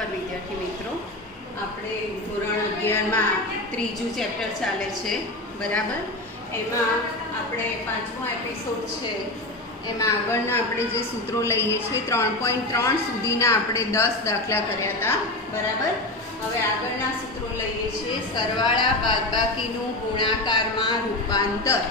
નમસ્કાર વિદ્યાર્થી મિત્રો, આપણે ધોરણ 11માં ત્રીજું ચેપ્ટર ચાલે છે બરાબર. એમાં આપણે પાંચમો એપિસોડ છે. એમાં આગળના આપણે જે સૂત્રો લઈએ છીએ 3.3 સુધીના આપણે 10 દાખલા કર્યા હતા બરાબર. હવે આગળના સૂત્રો લઈએ છીએ. સરવાળા બાદબાકીનું ગુણાકારમાં રૂપાંતર,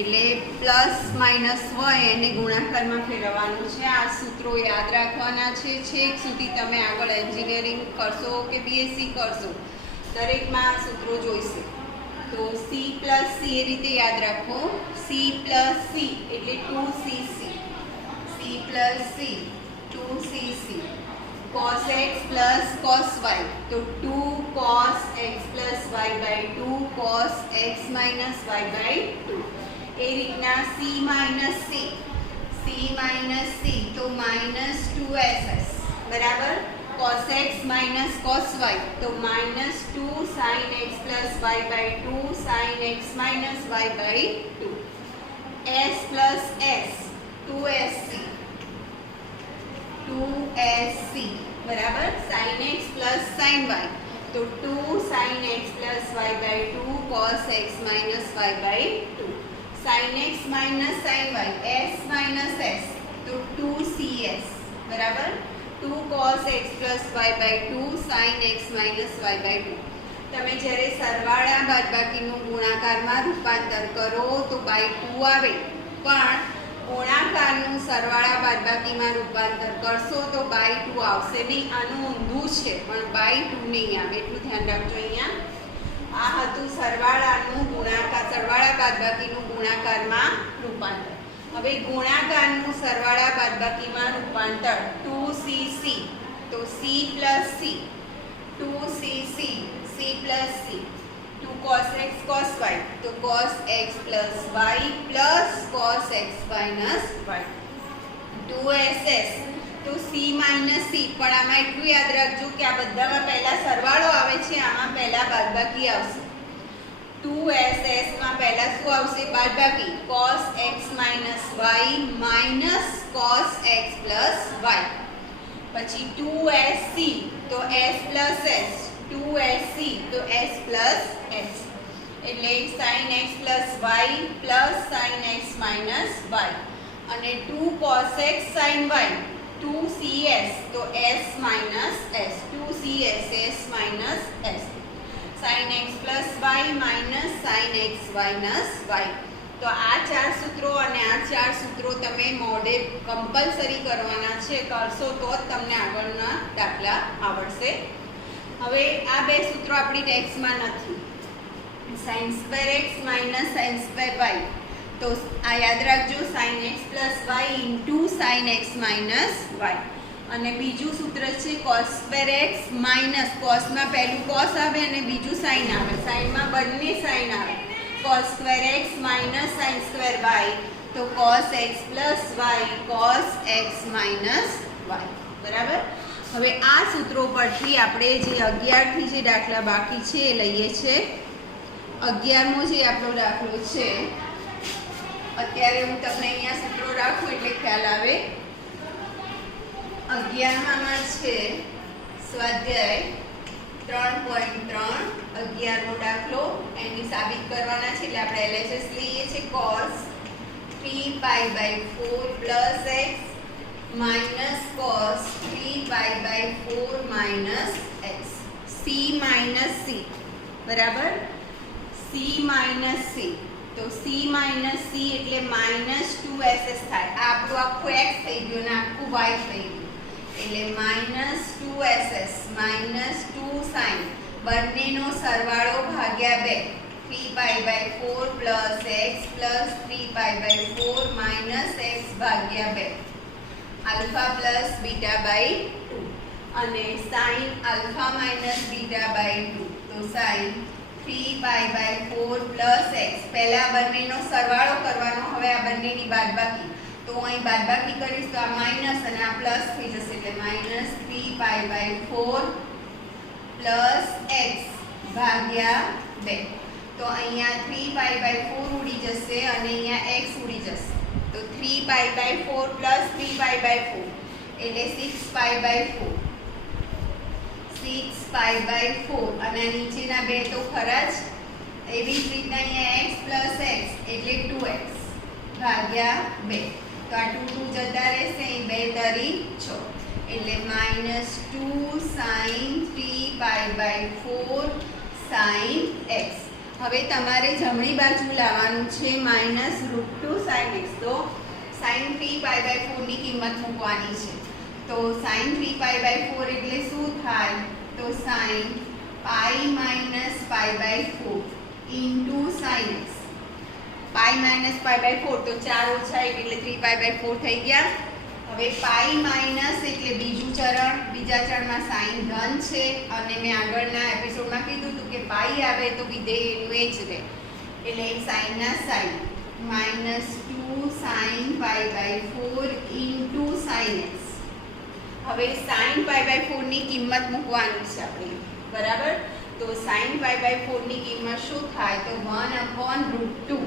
એટલે પ્લસ માઇનસ હોય એને ગુણાકારમાં ફેરવવાનું છે. આ સૂત્રો યાદ રાખવાના છે. છેક સુધી તમે આગળ એન્જિનિયરિંગ કરશો કે બીએસસી કરશો દરેકમાં આ સૂત્રો જોઈશે. તો સી પ્લસ સી એ રીતે યાદ રાખો. સી પ્લસ સી એટલે 2cc. C plus C 2cc. cos x plus cos y તો 2 cos x plus y by 2 cos x minus y by 2. એ રીતના સી માઇનસ સી તો માઇનસ 2ss બરાબર. cos x minus cos y તો minus 2 sin x plus y by 2 sin x minus y by 2. s plus s 2sc બરાબર. sin x plus sin y તો 2 sin x plus y by 2 cos x minus y by 2. sin x minus sin y s minus s तो 2cs बराबर. 2 cos x plus y by 2 sin x minus y by 2. તમે જ્યારે સરવાળા બાદબાકીનું ગુણાકારમાં રૂપાંતર કરો તો બાય 2 આવે, પણ ગુણાકારનું સરવાળા બાદબાકીમાં રૂપાંતર કરશો તો બાય 2 આવશે નહીં. આનું ઊંધું છે, પણ બાય 2 નહીં આવે, એટલું ધ્યાન રાખજો. અહીંયા આ હતું સરવાળાનું ગુણાકાર, સરવાળા બાદબાકીનું ગુણાકારમાં રૂપાંતર. હવે ગુણાકારનું સરવાળા બાદબાકીમાં રૂપાંતર 2cc તો c plus c 2cc c plus c 2 cos x cos y તો cos x plus y plus cos x minus y. 2ss તો c માઇનસ c, પણ આમાં એટલું યાદ રાખજો કે આ બધામાં પહેલા સરવાળો આવે છે, આમાં પહેલા બાદબાકી આવશે. 2ss માં પહેલા શું આવશે? બાદબાકી. cos x minus y minus cos x plus y. પછી 2sc તો s પ્લસ s 2sc તો s પ્લસ s એટલે sin x plus y plus sin x minus y. અને 2 cos x sin y 2cs તો s minus s 2cs s minus s sin x plus y minus sin x minus y. તો આ ચાર સૂત્રો અને આ ચાર સૂત્રો તમે મોડે કમ્પલસરી કરવાના છે. કરશો તો જ તમને આગળના દાખલા આવડશે. હવે આ બે સૂત્રો આપણી ટેક્સ્ટમાં નથી. sin square x minus sin square y તો આ યાદ રાખજો, sin x plus y into sin x minus y. અને બીજું સૂત્ર છે cos સ્ક્વેર x માઇનસ, કોસમાં પહેલું કોસ આવે અને બીજું સાઇન આવે, સાઇનમાં બંને સાઇન આવે. cos square x minus sin square y તો cos x plus y cos x minus y બરાબર. હવે આ સૂત્રો પરથી આપણે જે 11 થી જે દાખલા બાકી છે એ લઈએ છે. 11મો જે આપણો દાખલો છે, અત્યારે હું તમને અહીંયા સૂત્રો રાખું એટલે ખ્યાલ આવે. 11માં છે સ્વાધ્યાય 3.3 11મો દાખલો. એની સાબિત કરવાના છે એટલે આપણે LHS લઈએ છીએ. cos 3π/4 plus x minus cos 3π/4 minus x. c minus c બરાબર. c માઇનસ c તો c માઇનસ c એટલે માઇનસ 2ss થાય. આ આપણું આખું x થઈ ગયું અને આખું y થઈ ગયું એટલે માઇનસ 2ss માઇનસ 2 sin બંનેનો સરવાળો ભાગ્યા 2 3π/4 plus x plus 3π/4 minus x ભાગ્યા 2 આલ્ફા પ્લસ બીટા બાય 2 અને sin alpha minus beta by 2 તો sin 3π/4 પ્લસ x. પહેલા બંનેનો સરવાળો કરવાનો. હવે આ બંનેની બાદબાકી, તો અહીં બાદબાકી કરીશ તો આ માઇનસ અને આ પ્લસ થઈ જશે એટલે માઇનસ 3π/4 પ્લસ x ભાગ્યા 2. તો અહીંયા 3π/4 ઉડી જશે અને અહીંયા x ઉડી જશે. તો 3π/4 પ્લસ 3π/4 એટલે 6π/4 6π/4 અને નીચેના બે તો ખરા જ. એવી જ રીતના અહીંયા x + x એટલે 2x ભાગ્યા 2. તો આ 2 2 જતા રહેશે, અહીં 2 તરી 6 એટલે -2 sin 3π/4 sin x. હવે તમારે જમણી બાજુ લાવવાનું છે -√2 sin x. તો sin 3π/4 ની કિંમત મૂકવાની છે. તો sin 3π/4 એટલે શું થાય? તો sin π - π/4 into sin x. π - π/4 તો 4 ઓછા 1 એટલે 3π/4 થઈ ગયા. હવે પાઈ માઇનસ એટલે બીજું ચરણ, બીજા ચરણમાં સાઈન ધન છે અને મેં આગળના એપિસોડમાં કીધું હતું કે પાઈ આવે તો વિધેય એનું એ જ રહે એટલે સાઈનના sine -2 sin π/4 into sin x. હવે sin π/4 ની કિંમત મૂકવાની છે આપણે, બરાબર? તો sin π/4 ની કિંમત શું થાય? તો 1/√2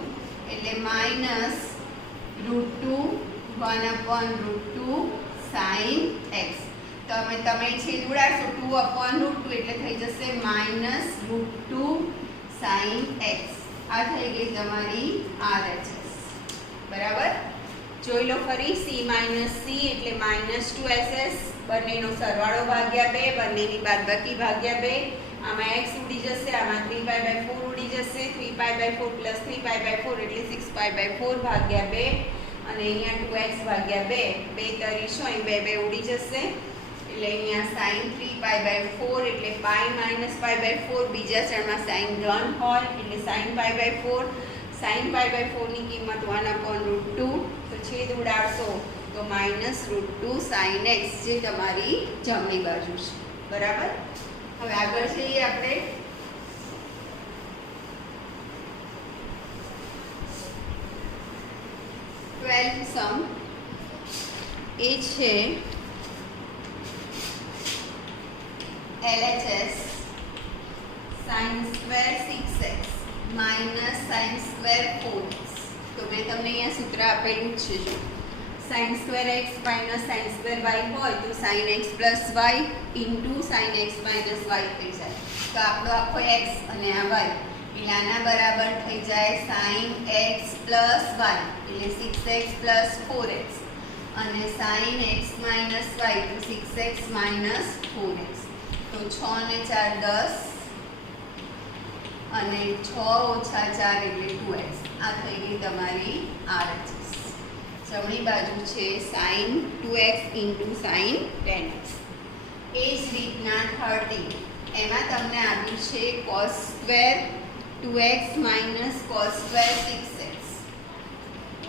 એટલે -√2 1/√2 sin x. તમે છેદ ઉડાડશો 2/√2 એટલે થઈ જશે -√2 sin x. આ થઈ ગઈ તમારી RHS, બરાબર? જોઈ લો ફરી. c - c એટલે -2ss, બંનેનો સરવાળો ભાગ્યા 2, બંનેની બાદબાકી ભાગ્યા 2. આમાં x ઉડી જશે, આમાં 3π/4 ઉડી જશે. 3π/4 + 3π/4 એટલે 6π/4 ભાગ્યા 2 અને અહીંયા 2x ભાગ્યા 2, 2 તરી 6, અહીં 2 2 ઉડી જશે એટલે અહીંયા sin 3π/4 એટલે π - π/4, બીજા ચરણમાં સાઈન ધન હોય એટલે sin π/4. sin π/4 ની કિંમત 1/√2, તો છેદ ઉડાડશો તો -√2 sin x જે તમારી જમણી બાજુ છે, બરાબર? હવે આગળ જઈએ આપણે. 12th સમ એ છે LHS sin square 6x minus sin square 4x. તો મેં તમને અહીંયા સૂત્ર આપેલું જ છે. જો sin square x minus sin square y હોય તો sin x plus y into sin x minus y થઈ જાય. તો આપણો આખો x અને આ y એટલે આના બરાબર થઈ જાય sin x plus y એટલે 6x plus 4x અને sin x minus y તો 6x minus 4x. તો 6 ને 4 10 અને 6 ઓછા 4 એટલે 2x. આ થઈ ગઈ તમારી RHS. જમણી બાજુ છે sin 2x into sin 10x. એ જ રીતના 13 એમાં તમને આપ્યું છે cos square 2x minus cos square 6x.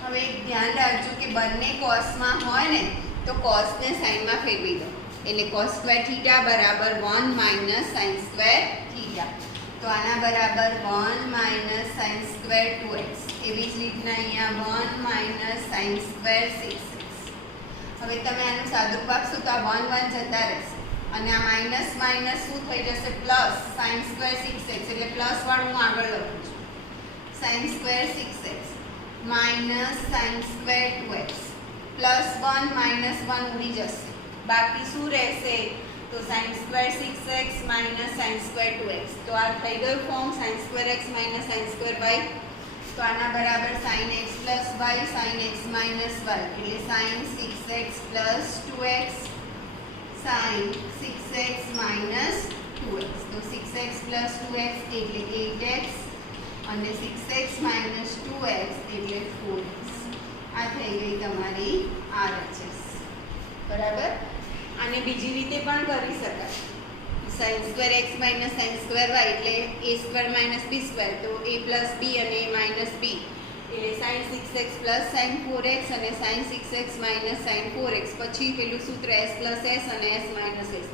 હવે એક ધ્યાન રાખજો કે બંને કોસમાં હોય ને તો કોસને સાઈનમાં ફેરવી દો એટલે cos square theta બરાબર 1 minus sin square theta. તો આના બરાબર 1 minus sin square 2x. એવી જ રીતના અહીંયા 1 minus sin square 6x. હવે તમે આનું સાદુરૂપ આપશો તો આ 1 1 જતા રહેશે અને આ માઇનસ માઇનસ શું થઈ જશે? પ્લસ sin square 6x એટલે પ્લસ વાળું હું આગળ લખું છું. sin square 6x minus sin square 2x plus 1 minus 1 ઉડી જશે. બાકી શું રહેશે? તો sin square 6x minus sin square 2x. તો આ થઈ ગયું form sin square x minus sin square y. તો આના બરાબર sin x plus y sin x minus y એટલે sin 6x plus 2x sin 6x minus 2x. તો 6x plus 2x એટલે 8x અને 6x minus 2x એટલે 4x. આ થઈ ગઈ તમારી RHS, બરાબર? આને બીજી રીતે પણ કરી શકાય. sin square x minus sin square y એટલે a square minus b square. તો a plus b અને a minus b એટલે sin 6x plus sin 4x અને sin 6x minus sin 4x. પછી પેલું સૂત્ર s plus s અને s minus s.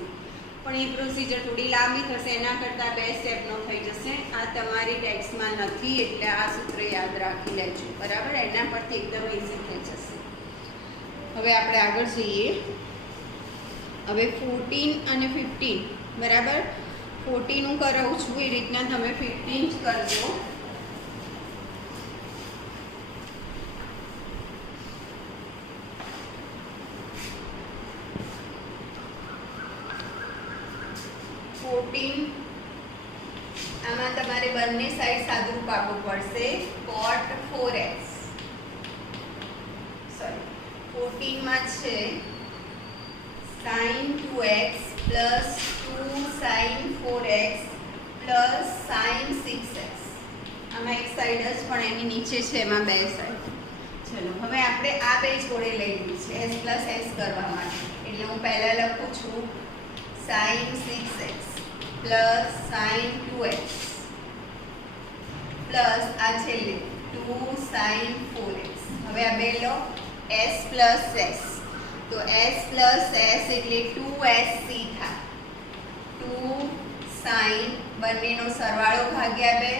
પણ એ પ્રોસિજર થોડી લાંબી થશે, એના કરતાં 2 સ્ટેપનો થઈ જશે. આ તમારી ટેક્સ્ટમાં નથી એટલે આ સૂત્ર યાદ રાખી લેજો, બરાબર? એના પરથી એકદમ ઇઝી થઈ જશે. હવે આપણે આગળ જઈએ. હવે 14 અને 15, બરાબર? 14 હું કરાવું છું એ રીતના તમે 15 જ કરજો. 14 આમાં તમારે બંને સાઈડ સાદુરૂપ આપવું પડશે cot 4x સોરી 14 માં છે sin 2x plus 2 sin 4x plus sin 6x આમાં એક સાઈડ જ પણ એની નીચે છે એમાં બે સાઈડ ચલો હવે આપણે આ બે જોડે લઈ લીધી છે s plus s કરવા માટે એટલે હું પહેલા લખું છું sin 6x plus sin 2x plus આ છેલ્લે 2 sin 4x હવે આ બે લો s plus s તો s plus s એટલે 2sc થાય 2 sin બંનેનો સરવાળો ભાગ્યા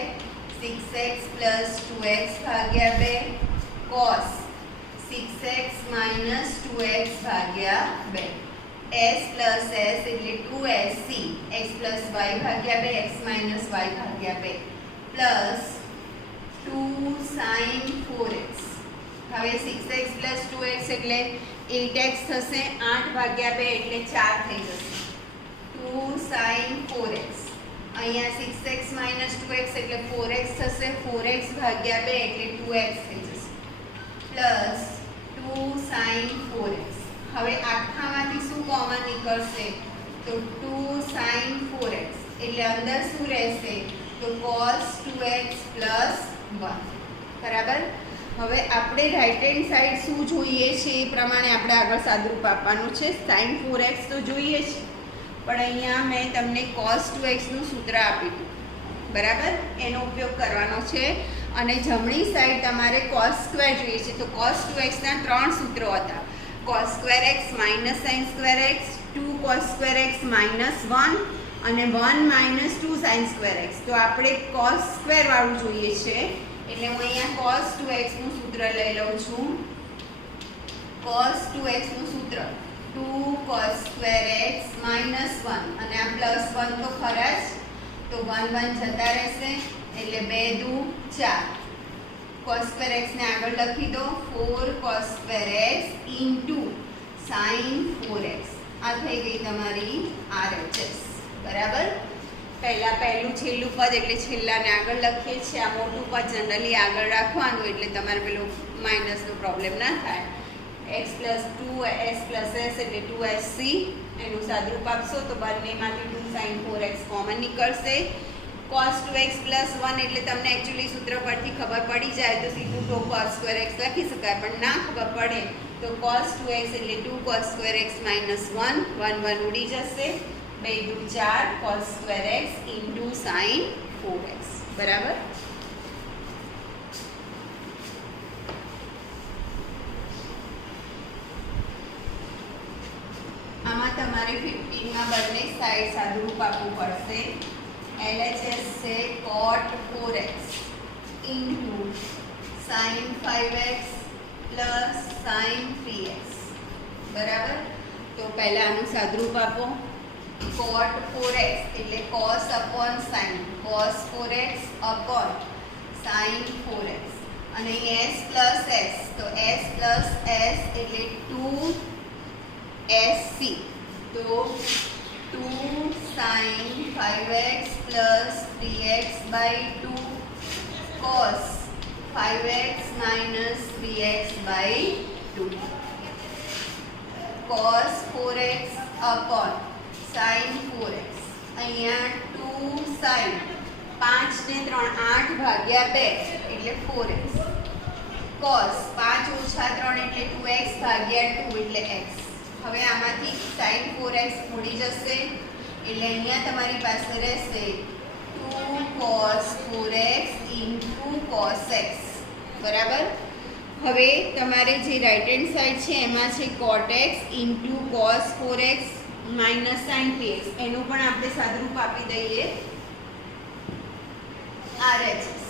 2 6x plus 2x ભાગ્યા 2 cos 6x minus 2x ભાગ્યા 2 s plus s એટલે 2sc x plus y ભાગ્યા 2 x minus y ભાગ્યા 2 plus 2 sin 4x હવે 6x plus 2x એટલે 8x થશે 8 ભાગ્યા 2 એટલે 4 થઈ જશે 2 sin 4x અહીંયા 6x minus 2x એટલે 4x થશે 4x ભાગ્યા 2 એટલે 2x થઈ જશે plus 2 sin 4x હવે આખામાંથી શું કોમન નીકળશે તો 2 sin 4x એટલે અંદર શું રહેશે તો cos 2x plus 1 બરાબર હવે આપણે રાઈટ હેન્ડ સાઈડ શું જોઈએ છે એ પ્રમાણે આપણે આગળ સાદુરૂપ આપવાનું છે sin 4x તો જોઈએ છે પણ અહીંયા મેં તમને cos 2x નું સૂત્ર આપ્યું હતું બરાબર એનો ઉપયોગ કરવાનો છે અને જમણી સાઈડ તમારે cos સ્ક્વેર જોઈએ છે તો cos 2x ના ત્રણ સૂત્રો હતા cos square x minus sin square x 2 cos square x minus 1 અને 1 minus 2 sin square x તો આપણે cos square વાળું જોઈએ છે એટલે હું અહીંયા cos 2x નું સૂત્ર લઈ લઉં છું cos 2x નું સૂત્ર 2 cos square x minus 1 અને આ plus 1 તો ખરા જ તો 1 1 જતા રહેશે એટલે 2 2 4 cos square x ને આગળ લખી દો 4 cos square x into sin 4x આ થઈ ગઈ તમારી RHS બરાબર પહેલું છેલ્લું પદ એટલે છેલ્લાને આગળ લખીએ છીએ આ મોટું પદ જનરલી આગળ રાખવાનું એટલે તમારે પેલું માઇનસનો પ્રોબ્લેમ ના થાય x plus 2s plus s એટલે 2sc એનું સાદુરૂપ આપશો તો બંનેમાંથી 2 sin 4x કોમન નીકળશે cos 2x plus 1 એટલે તમને એકચ્યુઅલી સૂત્ર પરથી ખબર પડી જાય તો સીધું તો cos square x લખી શકાય પણ ના ખબર પડે તો cos 2x એટલે 2 cos square x minus 1 1 1 ઉડી જશે 2 2 4 cos square x into sin 4x બરાબર આમાં તમારે 15 માં બંને સાઈડ સાદુરૂપ આપવું પડશે LHS છે cot 4x into sin 5x plus sin 3x બરાબર તો પહેલા આનું સાદુરૂપ આપો cot 4x એટલે cos upon sin cos 4x upon sin 4x અને s plus s તો s plus s એટલે 2sc તો 2 sin 5x plus 3x by 2 cos 5x minus 3x by 2 cos 4x upon sin 4x અહીંયા 2 sin 5 ને 3 8 ભાગ્યા 2 એટલે 4x cos 5 ઓછા 3 એટલે 2x ભાગ્યા 2 એટલે x હવે આમાંથી sin 4x ઉડી જશે એટલે અહીંયા તમારી પાસે રહેશે 2 cos 4x into cos x બરાબર હવે તમારે જે રાઈટ હેન્ડ સાઈડ છે એમાં છે cot x into cos 4x minus sin 3x એનું પણ આપણે સાદુરૂપ આપી દઈએ RHS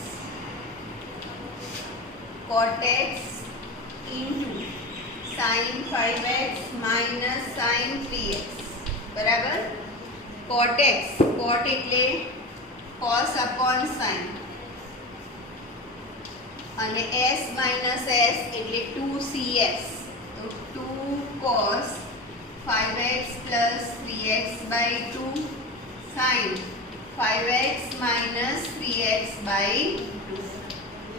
cot x into sin 5x minus sin 3x બરાબર cot x cot એટલે cos upon sin અને s minus s એટલે 2cs તો 2 cos 5x plus 3x by 2 sine 5x minus 3x by 2.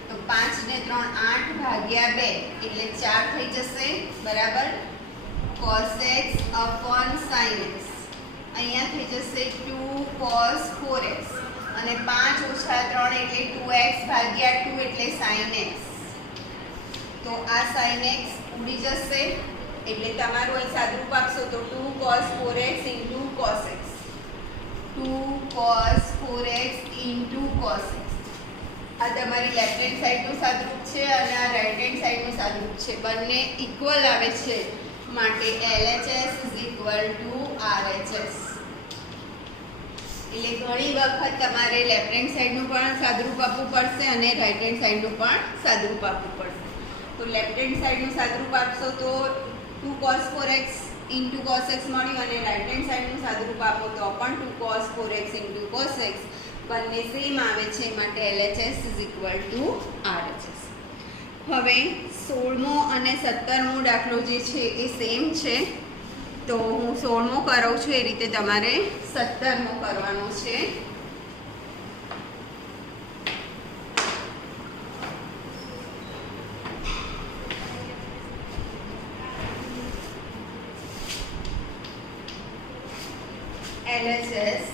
તો 5 ને 3 8 ભાગ્યા 2 એટલે 4 થઈ જશે બરાબર. cos x upon sin x અહીંયા થઈ જશે 2 cos 4x અને 5 ઓછા 3 એટલે 2x ભાગ્યા 2 એટલે sin x. તો આ sin x ઉડી જશે એટલે તમારું અહીં સાદુરૂપ આપશો તો 2 cos 4x into cos x. 2 cos 4x into cos x. આ તમારી લેફ્ટ હેન્ડ સાઈડનું સાદુરૂપ છે અને આ રાઈટ હેન્ડ સાઈડનું સાદુરૂપ છે. બંને ઇક્વલ આવે છે માટે LHS RHS. એટલે ઘણી વખત તમારે લેફ્ટ હેન્ડ સાઈડનું પણ સાદુરૂપ આપવું પડશે અને રાઈટ હેન્ડ સાઈડનું પણ સાદુરૂપ આપવું પડશે. તો લેફ્ટ હેન્ડ સાઈડનું સાદુરૂપ આપશો તો 2 cos 4x into cos x મળ્યું અને રાઈટ હેન્ડ સાઈડનું સાદુરૂપ આપો તો પણ 2 cos 4x into cos x. બંને સેમ આવે છે માટે LHS RHS. હવે 16મો અને 17મો દાખલો જે છે એ સેમ છે તો હું 16મો કરાવું છું એ રીતે તમારે 17મો કરવાનો છે. LHS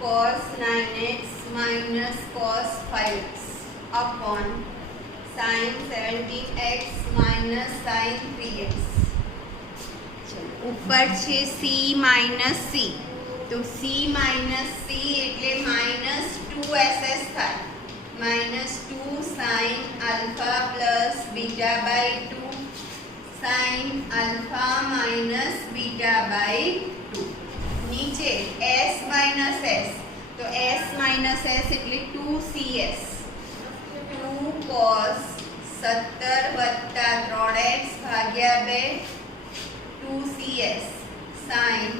cos 9x minus cos 5x upon sin 17x minus sin 3x. ઉપર છે c minus c તો c minus c એટલે minus 2ss થાય. minus 2 sin alpha plus beta by 2 sin alpha minus beta by 2. નીચે s minus s તો s minus s એટલે 2cs. 2 cos 17 વત્તા 3x ભાગ્યા 2 2cs sin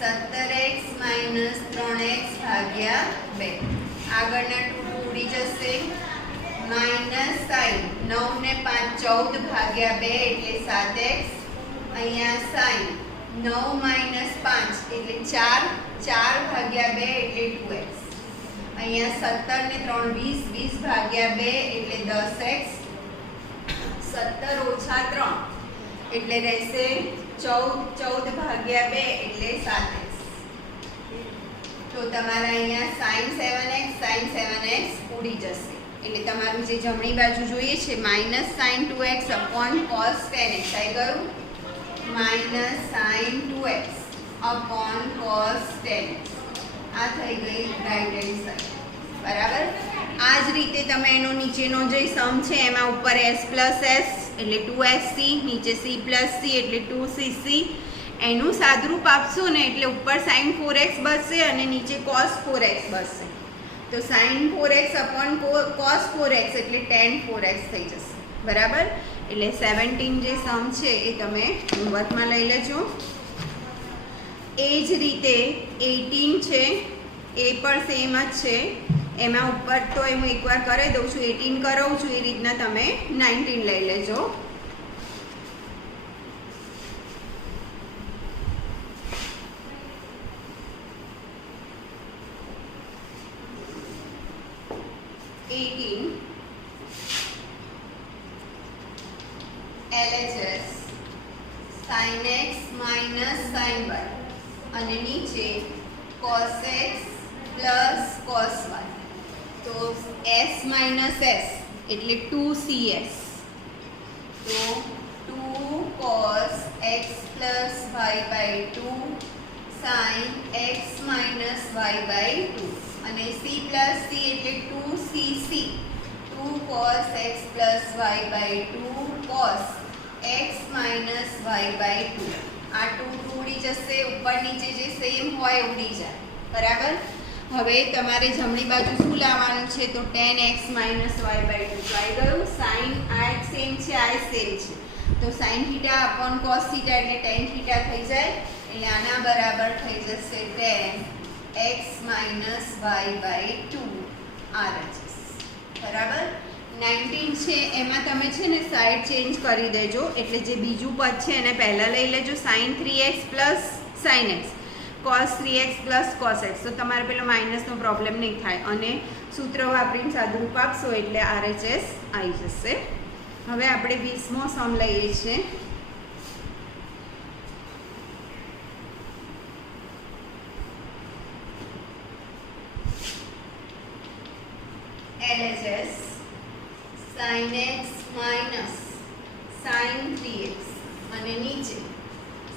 17x minus 3x ભાગ્યા 2. આગળના 2 ઉડી જશે. માઇનસ sin 9 ને 5 14 ભાગ્યા 2 એટલે 7x. અહીંયા sin 9 minus 5 એટલે 4 4 ભાગ્યા 2 એટલે 2x. અહીંયા 17 ને 3 20 20 ભાગ્યા 2 એટલે 10x. 17 ઓછા 3 એટલે રહેશે 14 14 ભાગ્યા 2 એટલે 7x. તો તમારા અહીંયા sin 7x ઉડી જશે એટલે તમારું જે જમણી બાજુ જોઈએ છે minus sin 2x upon cos 10x આવી ગયું. Minus sin 2x upon cos 10x આ થઈ ગઈ રાઈટ હેન્ડ સાઈડ બરાબર. આ જ રીતે તમે એનો નીચેનો જે સમ છે એમાં ઉપર s પ્લસ s એટલે 2sc નીચે c પ્લસ c એટલે 2cc એનું સાદુરૂપ આપશો ને એટલે ઉપર sin 4x બચશે અને નીચે cos 4x બચશે. તો sin 4x upon cos 4x એટલે tan 4x થઈ જશે બરાબર. એટલે 17 જે સમ છે એ તમે હોમવર્કમાં લઈ લેજો. એ જ રીતે 18 છે એ પણ સેમ જ છે. એમાં ઉપર તો હું એકવાર કરી દઉં છું 18 કરાવું છું એ રીતના તમે 19 લઈ લેજો. LHS sin x minus sin y અને નીચે cos x plus cos y. તો s minus s એટલે 2cs. તો 2 cos x plus y by 2 sin x minus y by 2 અને c plus c એટલે 2cc. 2 cos x plus y by 2 cos x minus y by 2. આ 2 ઉડી જશે. ઉપર નીચે જે સેમ હોય ઉડી જાય બરાબર. હવે તમારે જમણી બાજુ શું લાવવાનું છે તો tan x minus y by 2 આવી ગયું. sin આ સેમ છે આ સેમ છે તો sin theta upon cos theta એટલે tan theta થઈ જાય એટલે આના બરાબર થઈ જશે tan x minus y by 2 RHS બરાબર. 19 છે એમાં તમે છે ને સાઈડ ચેન્જ કરી દેજો એટલે જે બીજું પદ છે એને પહેલાં લઈ લેજો sin 3x plus sin x cos 3x plus cos x, તો તમારે પેલો માઇનસનો પ્રોબ્લેમ નહીં થાય અને સૂત્ર વાપરીને સાદુરૂપ આપશો એટલે RHS આવી જશે. હવે આપણે 20મો સમ લઈએ છીએ. LHS sin x minus sin 3x અને નીચે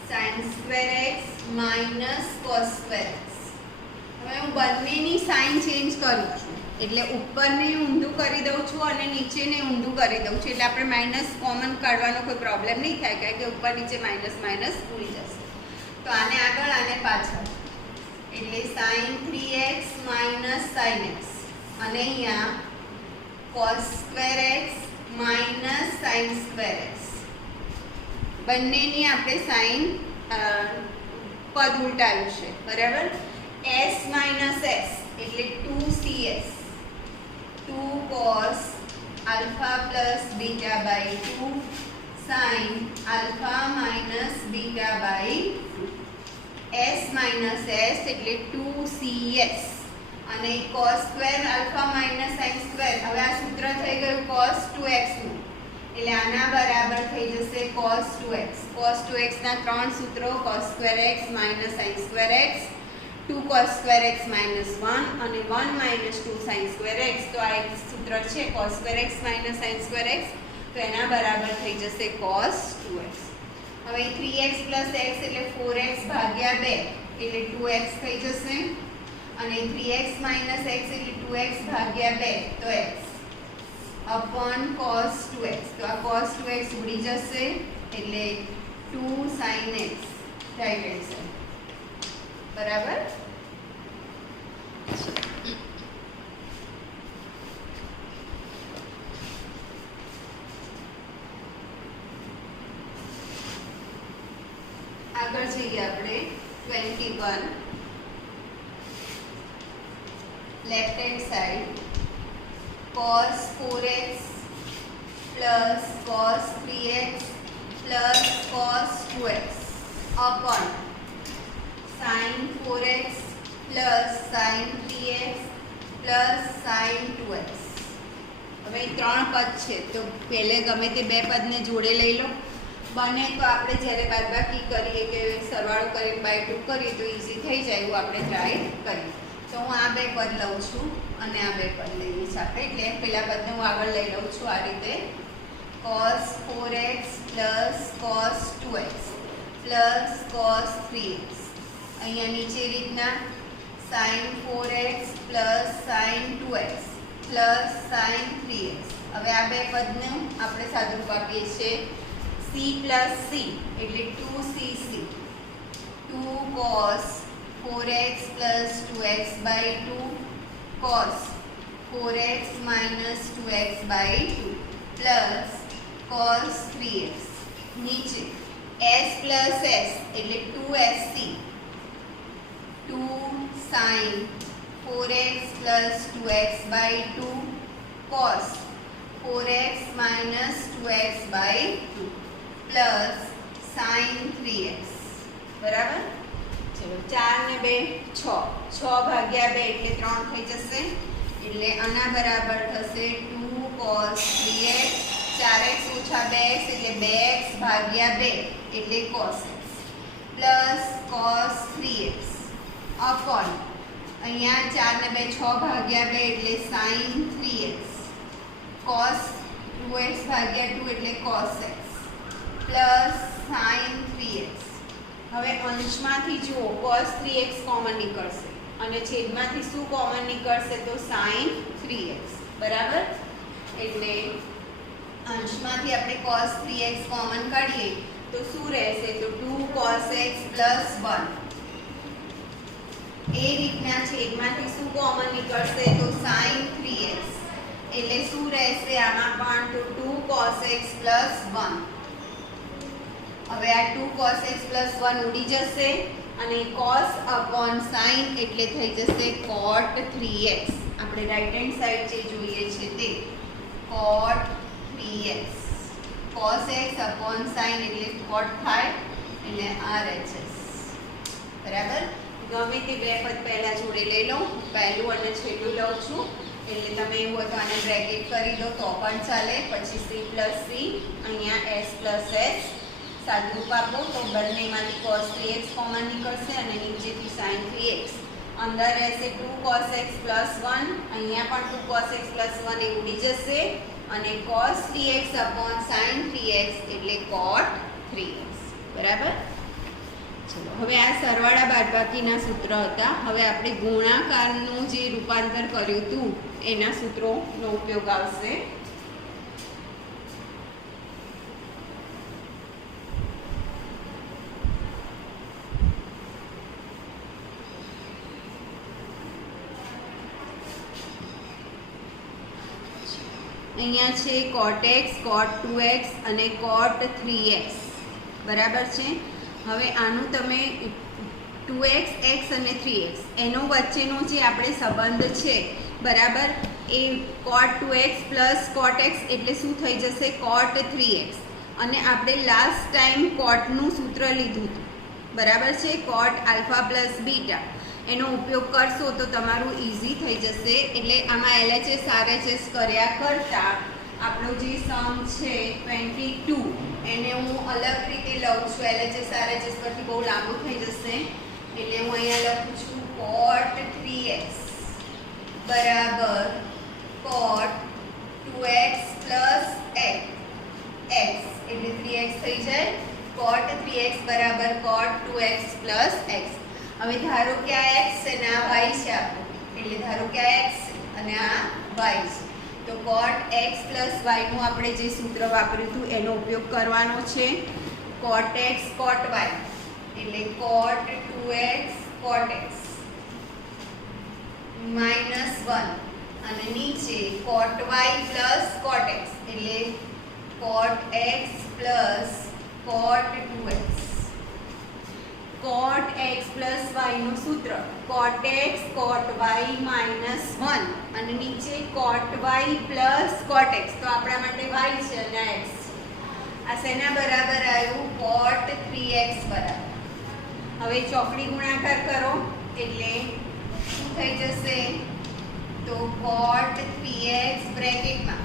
sin square x minus cos square x. હવે હું બંનેની સાઇન ચેન્જ કરું છું એટલે ઉપરને ઊંધું કરી દઉં છું અને નીચેને ઊંધું કરી દઉં છું એટલે આપણે માઇનસ કોમન કાઢવાનો કોઈ પ્રોબ્લેમ નહીં થાય કારણ કે ઉપર નીચે માઇનસ માઇનસ ઉડી જશે. તો આને આગળ આને પાછળ એટલે sin 3x minus sin x અને અહીંયા cos square x minus sin square x. બંનેની આપણે સાઇન પદ ઉલટાવ્યું છે બરાબર. s minus s એટલે 2cs 2 cos alpha plus beta by 2 sin alpha minus beta by 2. s minus s એટલે 2cs અને cos square alpha minus sin square. હવે આ સૂત્ર થઈ ગયું cos 2x નું એટલે આના બરાબર થઈ જશે cos 2x. cos 2x ના ત્રણ સૂત્રો cos square x minus sin square x, 2 cos square x minus 1 અને 1 minus 2 sin square x. તો આ એક સૂત્ર છે cos square x minus sin square x, તો એના બરાબર થઈ જશે cos 2x. હવે 3x plus x એટલે 4x ભાગ્યા 2 એટલે 2x થઈ જશે અને 3x minus x એટલે 2x ભાગ્યા 2 તો x upon cos 2x. તો આ cos 2x ઉડી જશે એટલે 2 sin x રાઈટ આન્સર બરાબર. આગળ જઈએ આપણે 21 left hand side cos 4x plus cos 3x plus cos 2x upon sin 4x plus sin 3x plus sin 2x. હવે ત્રણ પદ છે તો પહેલે ગમે તે બે પદને જોડે લઈ લો. બને તો આપણે જ્યારે બાદબાકી કરીએ કે સરવાળો કરીને બાય 2 કરીએ તો ઇઝી થઈ જાય એવું આપણે ટ્રાય કરીએ. તો હું આ બે પદ લઉં છું અને આ બે પદ લઈએ છીએ આપણે એટલે પહેલા પદને હું આગળ લઈ લઉં છું આ રીતે cos 4x plus cos 2x plus cos 3x. અહીંયા નીચે રીતના sin 4x plus sin 2x plus sin 3x. હવે આ બે પદને આપણે સાદુરૂપ આપીએ છીએ c plus c એટલે 2cc 2 cos 4x plus 2x by 2 cos 4x minus 2x by 2 plus cos 3x. નીચે s plus s એટલે 2sc 2 sin 4x plus 2x by 2 cos 4x minus 2x by 2 plus sin 3x બરાબર. ચલો 4 ને 2 6 6 ભાગ્યા 2 એટલે 3 થઈ જશે એટલે આના બરાબર થશે 2 cos 3x 4x ઓછા 2x એટલે 2x ભાગ્યા 2 એટલે cos x plus cos 3x upon અહીંયા 4 ને 2 6 ભાગ્યા 2 એટલે sin 3x cos 2x ભાગ્યા 2 એટલે cos x plus sin 3x. હવે અંશમાંથી જુઓ cos 3x કોમન નીકળશે અને છેદમાંથી શું કોમન નીકળશે તો sin 3x બરાબર. એટલે અંશમાંથી આપણે cos 3x કોમન કાઢીએ તો શું રહેશે તો 2 cos x plus 1. એ રીતના છેદમાંથી શું કોમન નીકળશે તો sin 3x એટલે શું રહેશે આમાં પણ તો 2 cos x plus 1. હવે આ 2 cos x plus 1 ઉડી જશે અને cos upon sin એટલે થઈ જશે cot 3x. આપણે રાઈટ હેન્ડ સાઈડ જે જોઈએ છે તે cot 3x. cos x upon sin એટલે cot થાય એટલે RHS બરાબર. ગમે તે બે પદ પહેલાં જોડે લઈ લો, પહેલું અને છેલ્લું લઉં છું, એટલે તમે એવું હોય તો આને બ્રેકેટ કરી દો તો પણ ચાલે. પછી સી પ્લસ સી, અહીંયા એસ પ્લસ એસ સાદુરૂપ આપો તો બંનેમાંથી cos 3x કોમન નીકળશે અને નીચેથી sin 3x. અંદર રહેશે 2 cos x પ્લસ 1, અહીંયા પણ 2 cos x પ્લસ 1 એ ઉડી જશે અને cos 3x upon sin 3x એટલે cot 3x. બરાબર. ચલો હવે આ સરવાળા બાદબાકીના સૂત્ર હતા. હવે આપણે ગુણાકારનું જે રૂપાંતર કર્યું હતું એના સૂત્રોનો ઉપયોગ આવશે. અહીંયા છે cot x, cot 2x અને cot 3x. બરાબર છે. હવે આનું તમે 2x, x અને 3x એનો વચ્ચેનો જે આપણે સંબંધ છે બરાબર એ cot 2x plus cot x એટલે શું થઈ જશે cot 3x. અને આપણે લાસ્ટ ટાઈમ cotનું સૂત્ર લીધું હતું બરાબર છે, cot આલ્ફા પ્લસ બીટા. એનો ઉપયોગ કરશો તો તમારું ઇઝી થઈ જશે. એટલે આમાં LHS RHS કર્યા કરતાં આપણો જે સમ છે 22 એને હું અલગ રીતે લઉં છું. LHS RHS પરથી બહુ લાંબુ થઈ જશે એટલે હું અહીંયા લખું છું cot 3x બરાબર cot 2x પ્લસ x એટલે 3x થઈ જાય. cot 3x બરાબર cot 2x પ્લસ x. હવે ધારો કે આ x છે ને આ y છે આપણું, એટલે ધારો કે આ x અને આ y છે તો cot x પ્લસ y નું આપણે જે સૂત્ર વાપર્યું હતું એનો ઉપયોગ કરવાનો છે. cot x cot y એટલે cot 2x cot x minus 1 અને નીચે cot y plus cot x એટલે cot x plus cot 2x. cot x plus y નું સૂત્ર cot x cot y minus 1 અને નીચે cot y plus cot x. તો આપણા માટે y છે અને x. આ શેના બરાબર આવ્યું cot 3x બરાબર. હવે ચોકડી ગુણાકાર કરો એટલે શું થઈ જશે તો cot 3x બ્રેકેટમાં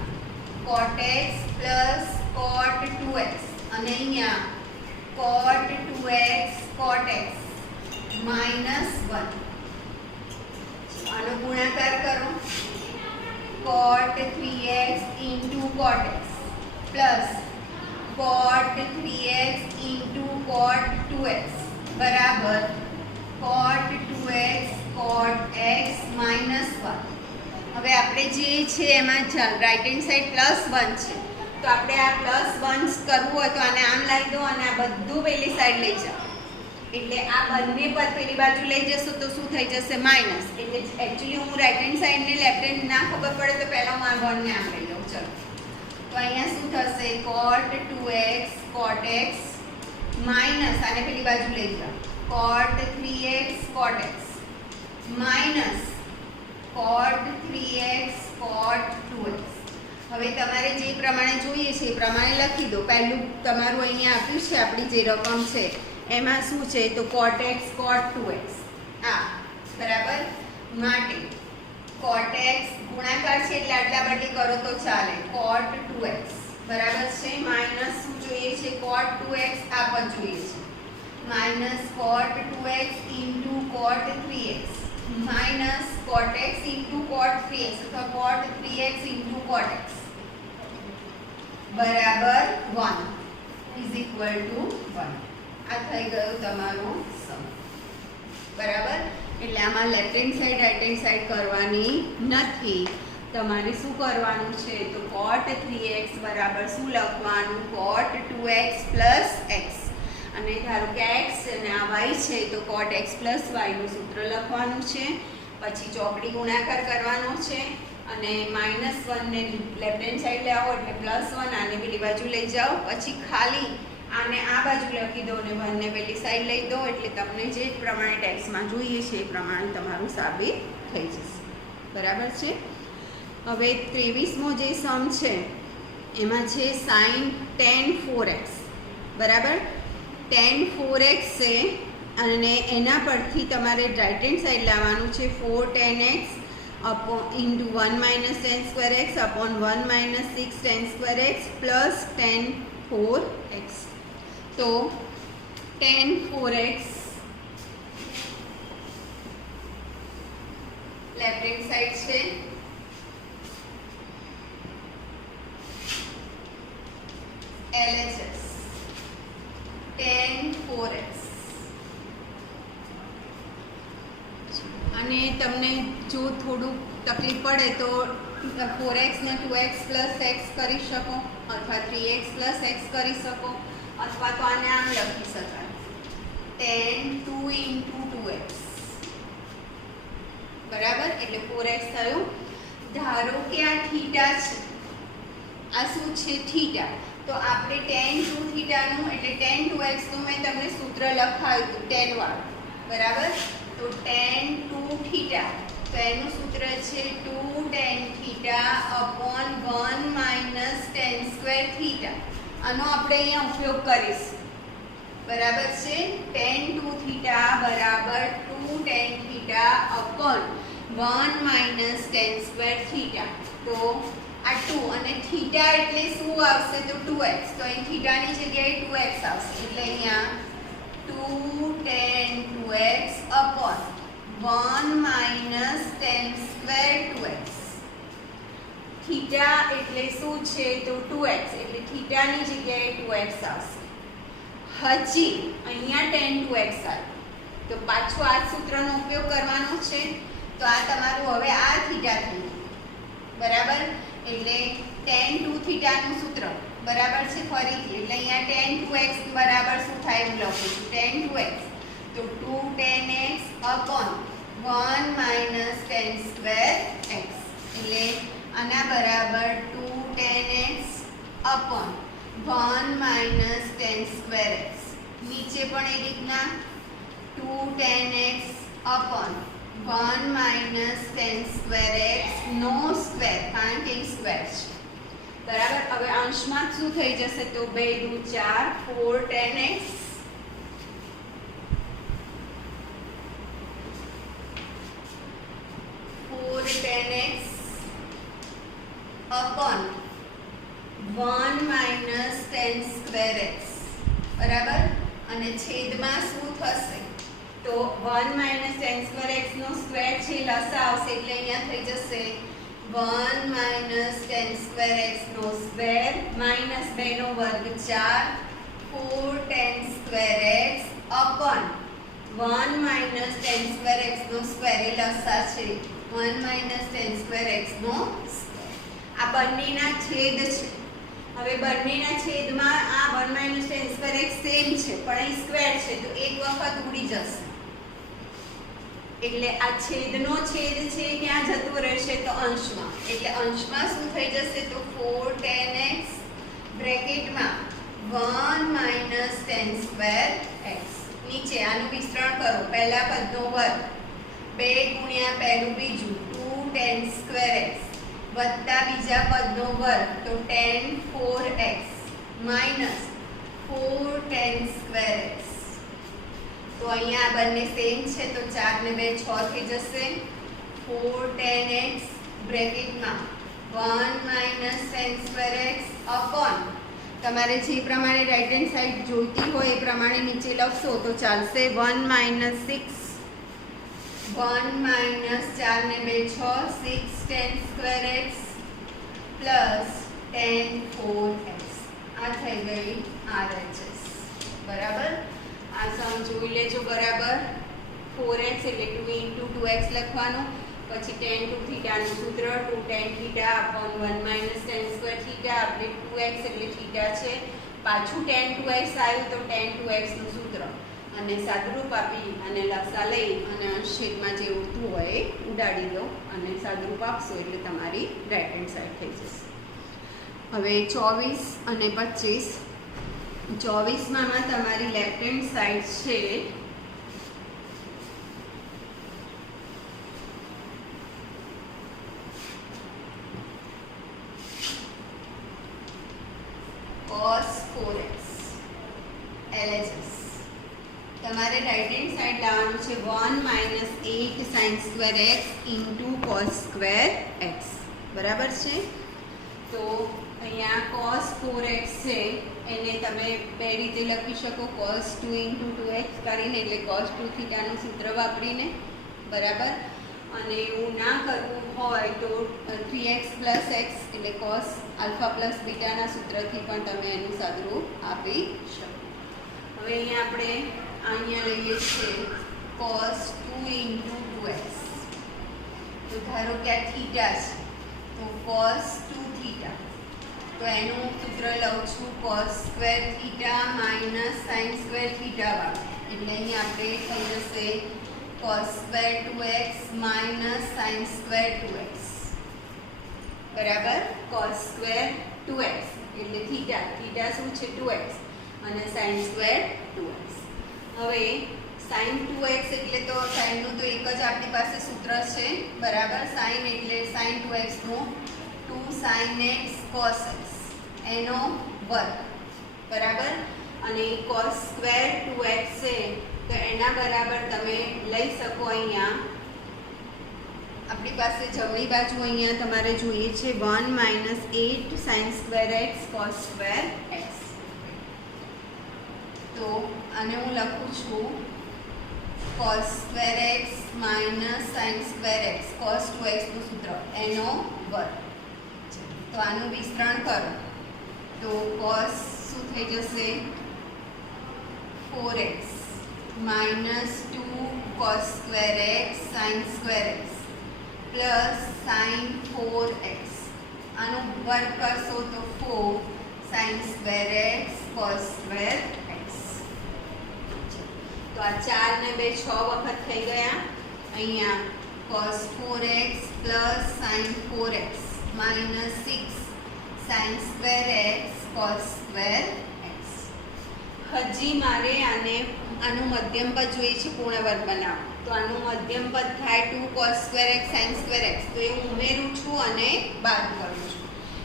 cot x plus cot 2x અને અહીંયા cot 2x cot x minus 1. આનો ગુણાકાર કરો cot 3x into cot x plus cot 3x into cot 2x બરાબર cot 2x cot x minus 1. હવે આપણે જે છે એમાં રાઈટ હેન્ડ સાઈડ પ્લસ 1 છે તો આપણે આ પ્લસ 1 કરવું હોય તો આને આમ લઈ દો અને આ બધું પેલી સાઈડ લઈ જાઓ એટલે આ બંને પદ પેલી બાજુ લઈ જશો તો શું થઈ જશે માઇનસ. એટલે એકચ્યુઅલી હું રાઈટ હેન્ડ સાઈડ ને લેફ્ટ હેન્ડ ના ખબર પડે તો પહેલા હું આ 1 ને આમ લઈ લઉં. ચલો તો અહીંયા શું થશે cot 2x cot x minus આને પેલી બાજુ લઈ જાઓ cot 3x cot x minus cot 3x cot 2x. હવે તમારે જે પ્રમાણે જોઈએ છે એ પ્રમાણે લખી દો. પહેલું તમારું અહીંયા આપ્યું છે આપણી જે રકમ છે એમાં શું છે તો cot x cot 2x આ બરાબર માટે cot x ગુણાકાર છે એટલે આટલા બદલી કરો તો ચાલે cot 2x બરાબર છે માઇનસ શું જોઈએ છે cot 2x આ પણ જોઈએ છે minus cot 2x into cot 3x minus cot x into cot 3x અથવા cot 3x into cot x બરાબર 1 is equal to 1. આ થઈ ગયો તમારો સમ બરાબર. એટલે આમાં left hand side right hand side કરવાની નથી. તમારે શું કરવાનું છે તો cot 3x બરાબર શું લખવાનું cot 2x plus x અને ધારો કે x અને આ y છે તો cot x plus y નું સૂત્ર લખવાનું છે. પછી ચોકડી ગુણાકાર કરવાનો છે અને -1 ને લેફ્ટ હેન્ડ સાઈડ લઈ આવો એટલે +1 આને પેલી બાજુ લઈ જાઓ. પછી ખાલી આને આ બાજુ લખી દો અને 1 ને પેલી સાઈડ લઈ દો એટલે તમને જે પ્રમાણે ટેક્સમાં જોઈએ છે એ પ્રમાણે તમારું સાબિત થઈ જશે. બરાબર છે. હવે 23મો જે સમ છે એમાં છે sin tan 4x બરાબર. tan 4x છે અને એના પરથી તમારે રાઇટ હેન્ડ સાઈડ લાવવાનું છે 4 tan x into 1 minus tan square x upon 1 minus 6 tan square x plus tan 4x. તો tan 4x left hand side છે, LHS tan 4x. અને તમને જો થોડું તકલીફ પડે તો 4x ને 2x પ્લસ x કરી શકો અથવા 3x પ્લસ x કરી શકો અથવા તો આને આમ લખી શકાય tan 2 into 2x. બરાબર, એટલે 4x થયું. ધારો કે આ થીટા છે, આ શું છે થીટા, તો આપણે tan 2 થીટાનું એટલે tan 2x નું મેં તમને સૂત્ર લખાવ્યું હતું tan વાળું. બરાબર, તો tan 2 થીટા, તો એનું સૂત્ર છે 2 tan theta upon 1 minus tan square theta. આનો આપણે અહીંયા ઉપયોગ કરીશું. બરાબર છે, tan 2 થીટા બરાબર 2 tan theta upon 1 minus tan square theta. તો આ 2 અને થીટા એટલે શું આવશે તો 2x, તો અહીં થીટાની જગ્યાએ 2x આવશે, એટલે અહીંયા 2 tan 2x upon 1 minus tan square 2x. Theta એટલે શું છે તો 2x, એટલે થીટાની જગ્યાએ 2x આવશે. હજી અહીંયા tan 2x આવ્યું, તો પાછું આ સૂત્રનો ઉપયોગ કરવાનો છે. તો આ તમારું હવે આ થીટા થયું. બરાબર, એટલે tan 2 થીટાનું સૂત્ર બરાબર છે ફરીથી, એટલે અહીંયા tan 2x બરાબર શું થાય એવું લખું છું tan 2x, તો 2 tan x upon 1 minus tan square x. એટલે આના બરાબર 2 tan x upon 1 minus tan square x. નીચે પણ એ રીતના 2 tan x upon 1 minus tan square x નો સ્ક્વેર, કારણ કે સ્ક્વેર છે. બરાબર, હવે અંશમાં શું થઈ જશે તો 2 દુ 4 4 tan x upon 1 minus tan square x. બરાબર, અને છેદમાં શું થશે તો 1 minus tan square x નો સ્ક્વેર છે, લસા આવશે, એટલે અહીંયા થઈ જશે 1 minus tan square x નો સ્ક્વેર minus 2 નો વર્ગ 4 4 tan square x upon 1 minus tan square x નો સ્ક્વેર, એ લસા છે 1 minus tan square x નો સ્ક્વેર. આ બંનેના છેદ છે. હવે બંનેના છેદમાં આ 1 minus tan square x same છે, પણ અહીં સ્ક્વેર છે, તો એક વખત ઉડી જશે, એટલે આ છેદનો છેદ છે ક્યાં જતો રહેશે તો અંશમાં. એટલે અંશમાં શું થઈ જશે તો 4 tan x બ્રેકેટમાં 1 minus tan square x. નીચે આનું વિસ્તરણ કરો, પહેલા પદનો વર્ગ 2 ગુણ્યા પહેલું બીજું 2 tan square x વત્તા બીજા પદનો વર્ગ તો tan 4x minus 4 tan square x. તો અહીંયા બંને સેમ છે, તો 4 ને 2 6 થઈ જશે. 4 tan x બ્રેકેટમાં 1 minus tan square x upon તમારે જે પ્રમાણે રાઈટ હેન્ડ સાઈડ જોઈતી હોય એ પ્રમાણે નીચે લખશો તો ચાલશે 1 minus 6 1 minus 4 ને 2 6 6 tan square x plus tan 4x. આ થઈ ગઈ RHS. બરાબર, આ સમ જોઈ લેજો બરાબર. 4x એટલે 2 into 2x લખવાનું, પછી tan 2 થીટાનું સૂત્ર 2 tan theta upon 1 minus tan square theta, આપણે 2x એટલે થીટા છે, પાછું tan 2x આવ્યું તો tan 2x નું સૂત્ર, અને સાદુરૂપ આપી અને લસા લઈ અને અંશછેદમાં જે ઉડતું હોય એ ઉડાડી દો અને સાદુરૂપ આપશો એટલે તમારી રાઈટ હેન્ડ સાઈડ થઈ જશે. હવે 24 અને 25. 24માં તમારી લેફ્ટ હેન્ડ સાઈડ છે cos 4x LHS. તમારે right hand 8 sign square x into cos square x બરાબર છે. તો અહીંયા cos 4x છે એને તમે બે રીતે લખી શકો, cos 2 ઇન્ટુ 2x કરીને, એટલે cos 2 થીટાનું સૂત્ર વાપરીને બરાબર. અને એવું ના કરવું હોય તો 3x પ્લસ એક્સ એટલે cos આલ્ફા પ્લસ બીટાના સૂત્રથી પણ તમે એનું સાદુરૂપ આપી શકો. હવે અહીંયા લઈએ છીએ cos 2 ઇન્ટુ 2x. તો ધારો કે આ થીટા છે તો cos 2 થીટા, તો એનું સૂત્ર લઉં છું cos square theta minus sine square theta વાળું. એટલે અહીં આપણે થઈ જશે cos square 2x minus sine square 2x બરાબર. cos સ્ક્વેર 2x એટલે થીટા શું છે 2x અને સાઇન સ્ક્વેર 2x. હવે સાઇન 2x એટલે તો સાઇનનું તો એક જ આપણી પાસે સૂત્ર છે બરાબર. સાઇન એટલે સાઇન 2x નું 2 sin x cos x એનો વર્ગ બરાબર. અને cos સ્ક્વેર 2x છે તો એના બરાબર તમે લઈ શકો. અહીંયા આપણી પાસે જમણી બાજુ અહીંયા તમારે જોઈએ છે 1 minus 8 sign square X cos square X. તો આને હું લખું છું cos square x minus sign square X cos 2x નું સૂત્ર એનો વર્ગ. તો આનું વિસ્તરણ કરો તો cos શું થઈ જશે 4x minus 2 cos square X sine square x plus sine 4x. આનું વર્ગ કરશો તો 4 sine square X cos square X. તો આ 4 ને 2 6 વખત થઈ ગયા. અહીંયા cos 4x plus sine 4x minus 6 sine square X cos square X. હજી મારે આનું મધ્યમ પદ જોઈએ છે પૂર્ણ વર્ગ બનાવો. તો આનું મધ્યમ પદ થાય 2 cos square X sine square X. તો એ હું ઉમેરું છું અને બાદ કરું છું.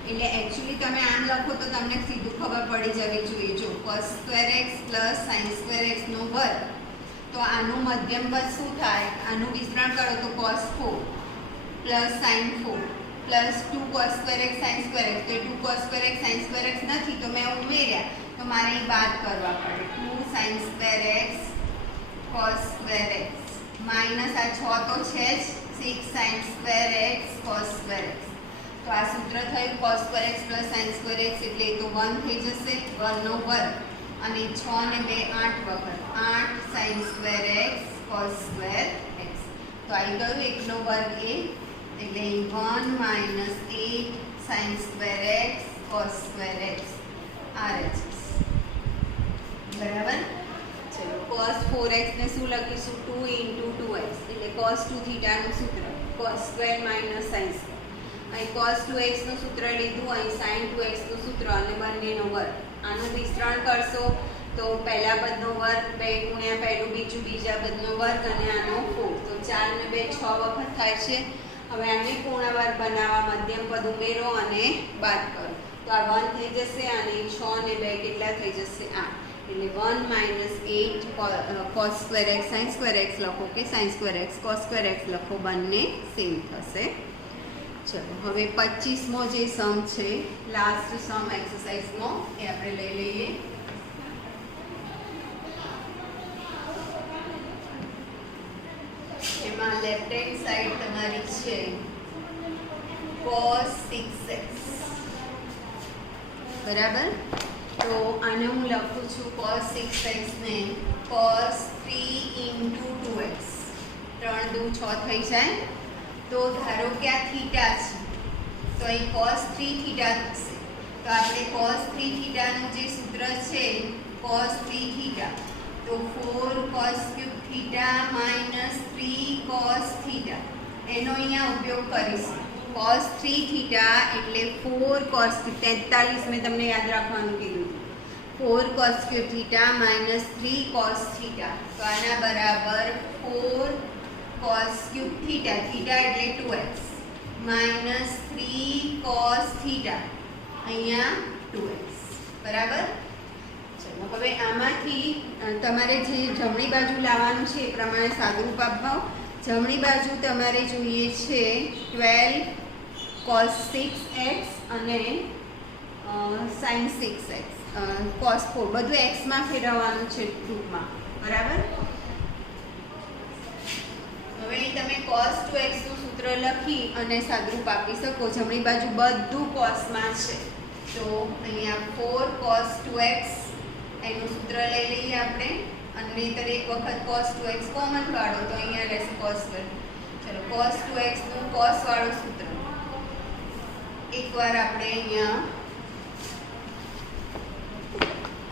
એટલે એકચ્યુઅલી તમે આમ લખો તો તમને સીધું ખબર પડી જવી જોઈએ. જો cos square x plus sine square x નો વર્ગ, તો આનું મધ્યમ પદ શું થાય? આનું વિસ્તરણ કરો તો cos 4 plus sine 4 plus 2 cos square X sine square X. તો 2 cos square X sine square X નથી તો મેં ઉમેર્યા, તો મારે એ બાદ કરવા પડે. 2 sign square X cos square x minus આ 6 તો છે જ 6 sine square X cos square X. તો આ સૂત્ર થયું cos square x plus sine square x એટલે એ તો 1 થઈ જશે 1 નો વર્ગ. અને 6 ને 2 8 વખત 8 sign square X cos square X. તો આવી ગયું 1 નો વર્ગ એ એટલે 1 minus 8 sign square X cos square x RHS બરાબર. ચલો cos 4x ને શું લખીશું 2 ઇન્ટુ 2x એટલે cos 2 થીટાનું સૂત્ર cos square minus sine square. અહીં cos 2x નું સૂત્ર લીધું, અહીં sin 2x નું સૂત્ર અને બંનેનો વર્ગ. આનું વિસ્તરણ કરશો તો પહેલા પદનો વર્ગ 2 ગુણ્યા પહેલું બીજું બીજા પદનો વર્ગ અને આનો 4. તો 4 ને 2 6 વખત થાય છે. હવે આને પૂર્ણ વર્ગ બનાવવા મધ્યમ પદ ઉમેરો અને બાદ કરો. તો આ 1 થઈ જશે અને 6 ને 2 કેટલા થઈ જશે 8. એટલે 1 minus 8 cos square X sine square x લખો કે sign square X cos square x લખો, બંને સેમ થશે. ચલો હવે 25મો જે સમ છે લાસ્ટ સમ એક્સરસાઇઝનો એ આપણે લઈ લઈએ. એમાં લેફ્ટ હેન્ડ સાઈડ તમારી છે cos 6x બરાબર. તો આને હું લખું છું cos 6x ને cos 3 ઇન્ટુ 2x. 3 દુ 6 થઈ જાય. તો ધારો કે આ થીટા છે તો અહીં cos 3 થીટા થશે. તો આપણે cos 3 થીટાનું જે સૂત્ર છે cos 3 થીટા, તો 4 cos cube theta minus 3 cos theta એનો અહીંયા ઉપયોગ કરીશું. cos 3 થીટા એટલે 4 cos 43 મેં તમને યાદ રાખવાનું કીધું 4 cos cube theta minus 3 cos theta. તો આના બરાબર 4 cos ક્યુબ થીટા, થીટા એટલે 2x માઇનસ 3 cos થીટા અહીંયા 2x બરાબર. ચલો હવે આમાંથી તમારે જે જમણી બાજુ લાવવાનું છે એ પ્રમાણે સાદુરૂપ આપો. જમણી બાજુ તમારે જોઈએ છે 12 cos 6x અને sin 6x cos 4 બધું x માં ફેરવવાનું છે ટૂંકમાં, બરાબર. હવે તમે cos 2x નું સૂત્ર લખી અને સાદુરૂપ આપી શકો. જમણી બાજુ બધું cos માં છે, તો અહીંયા 4 cos 2x એનું સૂત્ર લઈ લઈએ આપણે. અને નહીંતર એક વખત cos 2x કોમન કાઢો તો અહીંયા રહેશે cos 2. ચલો cos 2x નું cos વાળું સૂત્ર એકવાર આપણે અહીંયા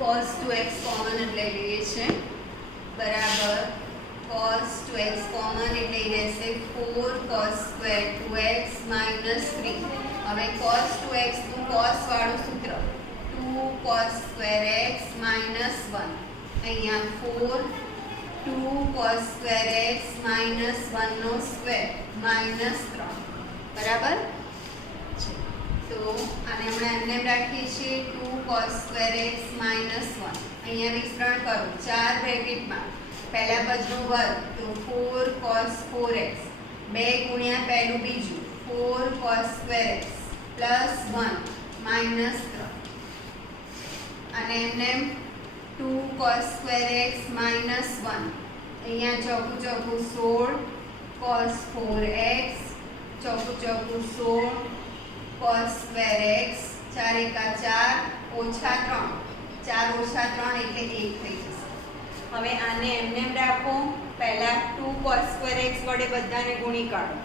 cos 2x કોમન એટલે લઈએ છે, બરાબર. cos 2x કોમન એટલે રહેશે 4 cos square 2x minus 3. હવે cos 2x નું cos વાળું સૂત્ર 2 cos square x minus 1. અહીંયા 4 2 cos square x minus 1 નો સ્ક્વેર minus 3, બરાબર. તો આને આપણે એમને રાખીએ છીએ 2 cos square x minus 1. અહીંયા વિસ્તરણ કરું 4 બ્રેકેટમાં પહેલા પદનો વર્ગ તો 4 cos 4x 2 ગુણ્યા પહેલું બીજું 4 cos square x plus 1 minus 3. અને એમને 2 cos square x minus 1. અહીંયા ચોકું ચોકું 16 cos 4x ચોકું ચોકું 16 cos square x 4 એકા 4 ઓછા 3 4 ઓછા 3 એટલે 1 થઈ જશે. હવે આને એમને રાખો, પહેલા 2 cos square x વડે બધાને ગુણી કાઢો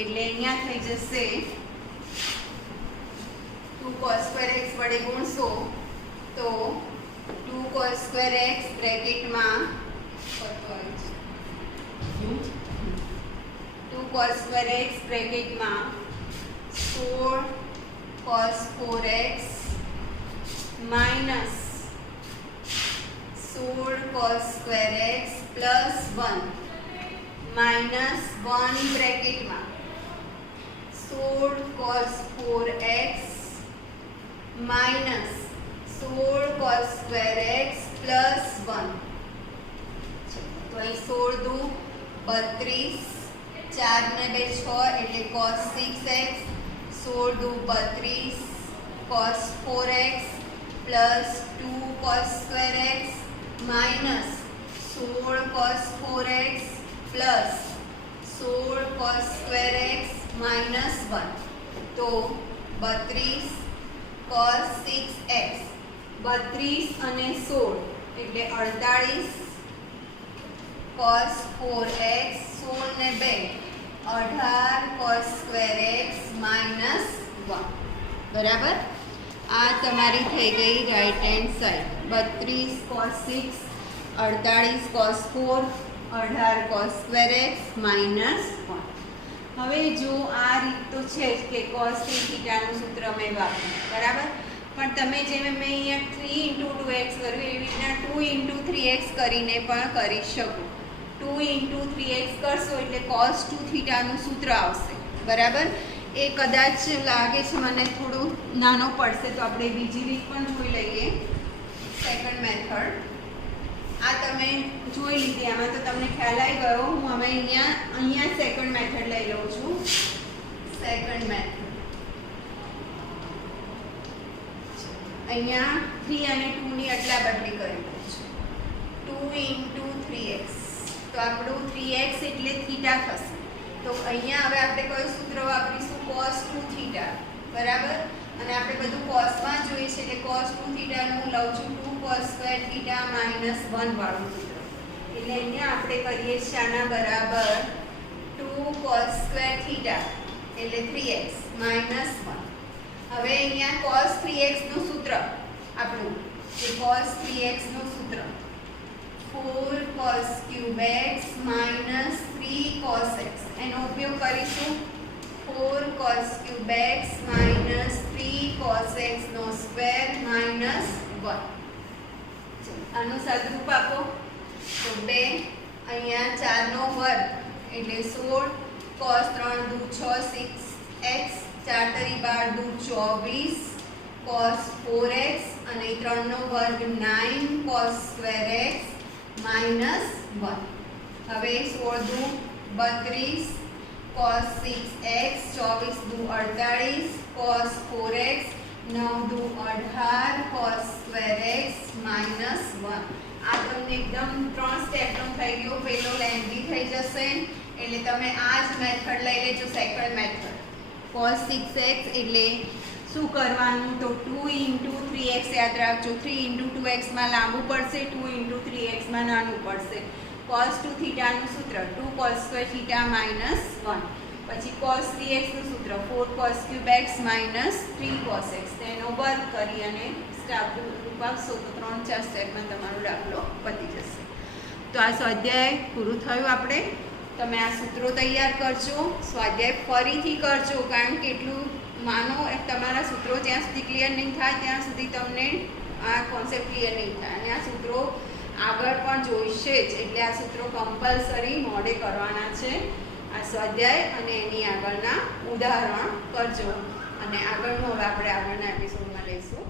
એટલે અહીંયા થઈ જશે 2 cos square x વડે ગુણશો તો 2 cos square x બ્રેકેટમાં 2 cos square x બ્રેકેટમાં 4 cos 4x minus 16 cos square x plus 1 minus 1 બ્રેકેટમાં 16 cos 4x minus 16 cos square x plus 1. તો અહીં 16 દુ 32, 4 ને 2 6 એટલે cos 6x, 16 દુ 32 cos 4x plus 2 cos square x minus 16 cos 4x plus 16 cos square x minus 1. તો 32 cos 6x 32 અને 16 એટલે 48 cos 4x 16 ને 2 18 cos square x minus 1, બરાબર. આ તમારી થઈ ગઈ right hand side. 32 cos 6 48 cos 4 18 cos square x minus 1. હવે જો આ રીત તો છે જ કે cos 3 થીટાનું સૂત્ર મેં વાપર્યું, બરાબર. પણ તમે જેમ મેં અહીંયા 3 × 2x કર્યું એવી રીતના 2 × 3x કરીને પણ કરી શકો. 2 × 3x કરશો એટલે cos 2 થીટાનું સૂત્ર આવશે, બરાબર. એ કદાચ લાગે છે મને થોડું નાનો પડશે તો આપણે બીજી રીત પણ જોઈ લઈએ, સેકન્ડ મેથડ. આ તમે જોઈ લીધી, આમાં તો તમને ખ્યાલ આવી ગયો. હું હવે અહીંયા સેકન્ડ મેથડ લઈ લઉં છું. સેકન્ડ મેથડ અહીંયા 3 અને 2 ની અદલા બદલી કરી દઉં છું. 2 × 3x તો આપણું 3x એટલે થીટા થશે. તો અહીંયા હવે આપણે કયું સૂત્ર વાપરીશું? cos 2 થીટા, બરાબર. અને આપણે બધું cosમાં જોઈએ છે એટલે cos 2 થીટાનું હું લઉં છું 2 cos square થીટા minus 1 વાળું સૂત્ર. એટલે અહીંયા આપણે કરીએ છીએ આના બરાબર 2 cos square થીટા એટલે 3x minus 1. હવે અહીંયા cos 3x નું સૂત્ર આપણું કે cos 3x નું સૂત્ર 4 cos cube x minus 3 cos x. એનો ઉપયોગ કરીશું 4 cos cube x minus 3 cos x નો સ્ક્વેર minus 1. આનું સાદુરૂપ આપો તો 2 અહીંયા 4 નો વર્ગ એટલે 16 cos 3 દુ 6 6x 4 તરી 12 દુ 24 cos 4x અને 3 નો વર્ગ 9 cos square x minus 1. હવે 16 દુ 32 cos 6x 24 દુ 48 cos 4x 9 દુ 18 cos square x minus 1. આ તમને એકદમ 3 સ્ટેપનો થઈ ગયો. પહેલો લેન્ધી થઈ જશે એટલે તમે આ જ મેથડ લઈ લેજો, સેકન્ડ મેથડ. cos 6x એટલે શું કરવાનું તો 2 × 3x યાદ રાખજો. 3 × 2x માં લાંબુ પડશે, 2 × 3x માં નાનું પડશે. cos 2 થીટાનું સૂત્ર 2 cos સ્ક્વેર થીટા માઇનસ 1. પછી cos 3x નું સૂત્ર 4 cos cube x minus 3 cos x. તેનો વર્ગ કરી અને રૂપ આપશો તો 3-4 સ્ટેપમાં તમારો દાખલો પતી જશે. તો આ સ્વાધ્યાય પૂરું થયું. આપણે તમે આ સૂત્રો તૈયાર કરજો, સ્વાધ્યાય ફરીથી કરજો, કારણ કે એટલું માનો તમારા સૂત્રો જ્યાં સુધી ક્લિયર નહીં થાય ત્યાં સુધી તમને આ કોન્સેપ્ટ ક્લિયર નહીં થાય. અને આ સૂત્રો આગળ પણ જોઈશે જ, એટલે આ સૂત્રો કમ્પલસરી મોડે કરવાના છે. આ સ્વાધ્યાય અને એની આગળના ઉદાહરણ કરજો અને આગળનું હવે આપણે આગળના એપિસોડમાં લઈશું.